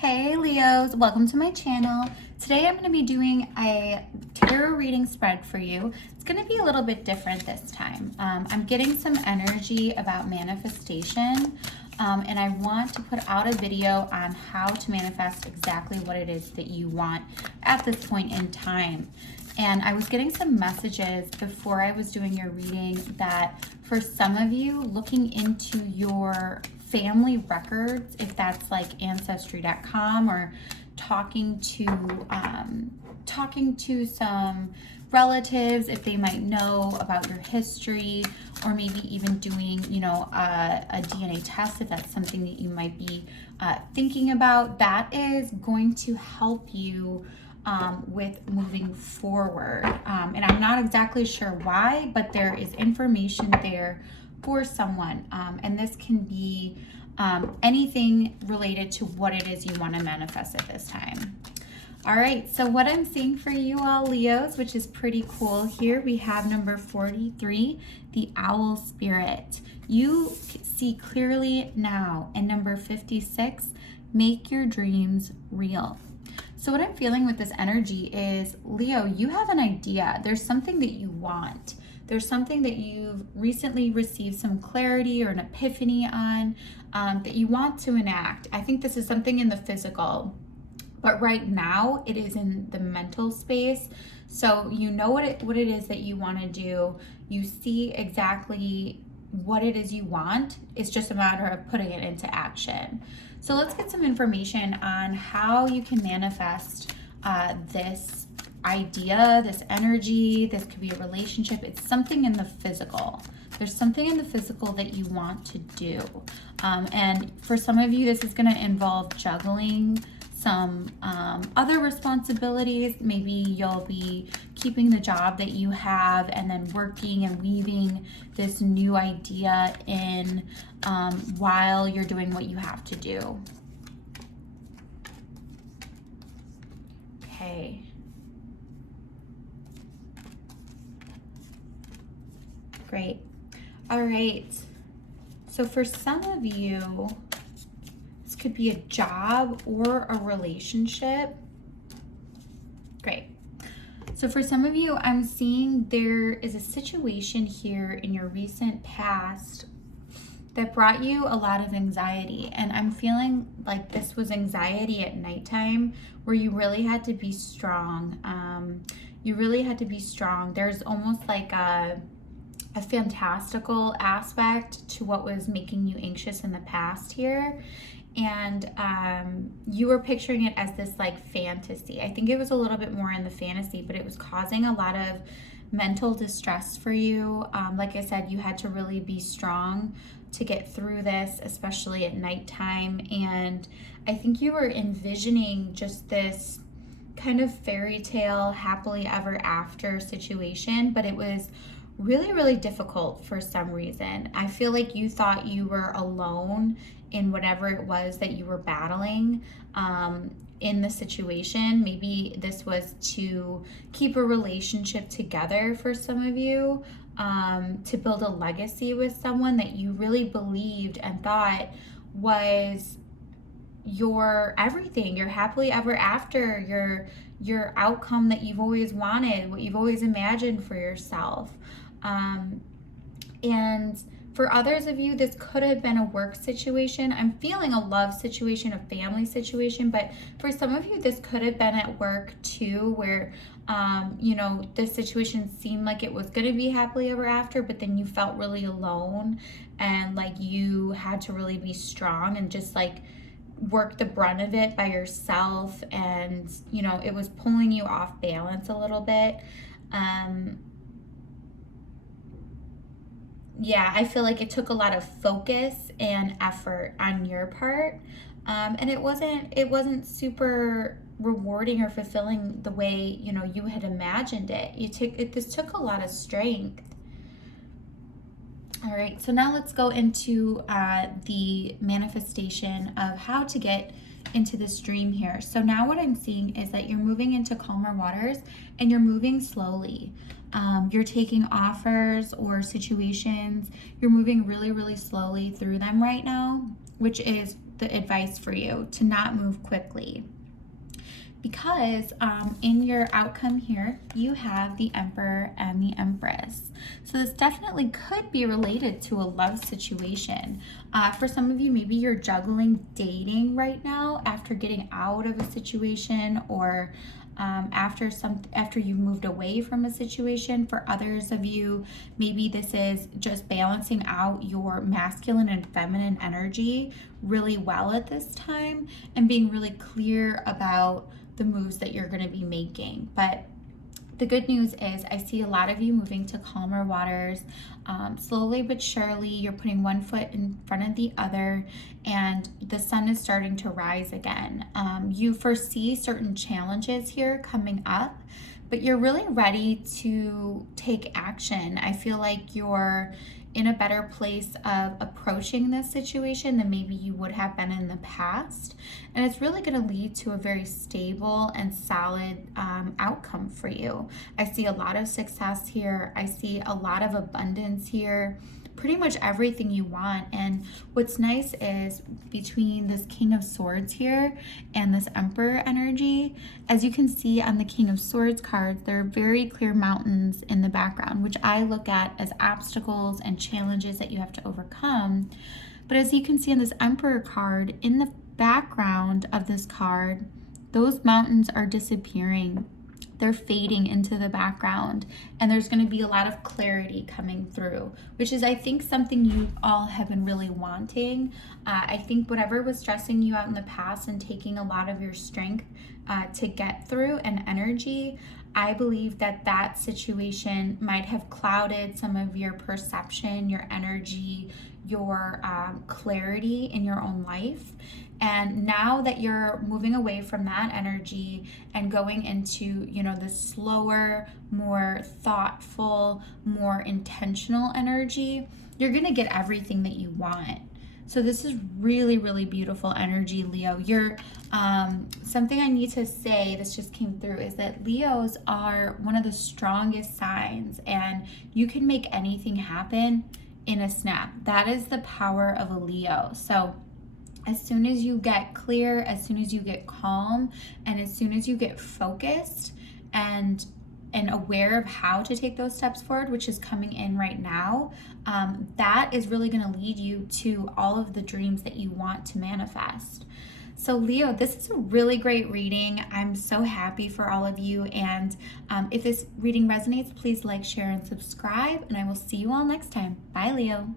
Hey Leos, welcome to my channel. Today I'm going to be doing a tarot reading spread for you. It's going to be a little bit different this time. I'm getting some energy about manifestation, and I want to put out a video on how to manifest exactly what it is that you want at this point in time. And I was getting some messages before I was doing your reading that for some of you, looking into your family records, if that's like ancestry.com, or talking to some relatives if they might know about your history, or maybe even doing a DNA test if that's something that you might be thinking about. That is going to help you with moving forward, and I'm not exactly sure why, but there is information there for someone, and this can be anything related to what it is you want to manifest at this time. All right, so what I'm seeing for you all Leos, which is pretty cool here, we have number 43, the owl spirit. You see clearly now. And number 56, make your dreams real. So what I'm feeling with this energy is, Leo, you have an idea. There's something that you want. There's something that you've recently received some clarity or an epiphany on, that you want to enact. I think this is something in the physical, but right now it is in the mental space. So you know what it is that you want to do. You see exactly what it is you want. It's just a matter of putting it into action. So let's get some information on how you can manifest this idea, this energy. This could be a relationship. It's something in the physical. There's something in the physical that you want to do. And for some of you, this is going to involve juggling some other responsibilities. Maybe you'll be keeping the job that you have and then working and weaving this new idea in while you're doing what you have to do. Okay. Great. All right. So for some of you, this could be a job or a relationship. Great. So for some of you, I'm seeing there is a situation here in your recent past that brought you a lot of anxiety. And I'm feeling like this was anxiety at nighttime where you really had to be strong. You really had to be strong. There's almost like a fantastical aspect to what was making you anxious in the past here. And you were picturing it as this like fantasy. I think it was a little bit more in the fantasy, but it was causing a lot of mental distress for you. Like I said, you had to really be strong to get through this, especially at nighttime. And I think you were envisioning just this kind of fairy tale, happily ever after situation, but it was really, really difficult for some reason. I feel like you thought you were alone in whatever it was that you were battling in the situation. Maybe this was to keep a relationship together for some of you, to build a legacy with someone that you really believed and thought was your everything, your happily ever after, your outcome that you've always wanted, what you've always imagined for yourself. And for others of you, this could have been a work situation. I'm feeling a love situation, a family situation, but for some of you, this could have been at work too, where, this situation seemed like it was going to be happily ever after, but then you felt really alone and like you had to really be strong and just like work the brunt of it by yourself. And, it was pulling you off balance a little bit. Yeah, I feel like it took a lot of focus and effort on your part, and it wasn't super rewarding or fulfilling the way you had imagined it. This took a lot of strength. All right, so now let's go into the manifestation of how to get into this dream here. So now what I'm seeing is that you're moving into calmer waters and you're moving slowly. You're taking offers or situations. You're moving really, really slowly through them right now, which is the advice for you to not move quickly. Because in your outcome here, you have the Emperor and the Empress. So this definitely could be related to a love situation. For some of you, maybe you're juggling dating right now after getting out of a situation, or after you've moved away from a situation. For others of you, maybe this is just balancing out your masculine and feminine energy really well at this time and being really clear about the moves that you're going to be making. But the good news is I see a lot of you moving to calmer waters. Slowly but surely, you're putting one foot in front of the other, and the sun is starting to rise again. You foresee certain challenges here coming up, but you're really ready to take action. I feel like you're in a better place of approaching this situation than maybe you would have been in the past. And it's really going to lead to a very stable and solid outcome for you. I see a lot of success here. I see a lot of abundance here. Pretty much everything you want. And what's nice is between this King of Swords here and this Emperor energy, as you can see on the King of Swords card, there are very clear mountains in the background, which I look at as obstacles and challenges that you have to overcome. But as you can see on this Emperor card, in the background of this card, those mountains are disappearing. They're fading into the background, and there's going to be a lot of clarity coming through, which is, I think, something you all have been really wanting. I think whatever was stressing you out in the past and taking a lot of your strength to get through and energy, I believe that that situation might have clouded some of your perception, your energy, your clarity in your own life. And now that you're moving away from that energy and going into, you know, the slower, more thoughtful, more intentional energy, you're going to get everything that you want. So this is really, really beautiful energy, Leo. You're something I need to say, this just came through, is that Leos are one of the strongest signs, and you can make anything happen in a snap. That is the power of a Leo. So as soon as you get clear, as soon as you get calm, and as soon as you get focused and aware of how to take those steps forward, which is coming in right now, that is really going to lead you to all of the dreams that you want to manifest. So Leo, this is a really great reading. I'm so happy for all of you. And if this reading resonates, please like, share, and subscribe. And I will see you all next time. Bye, Leo.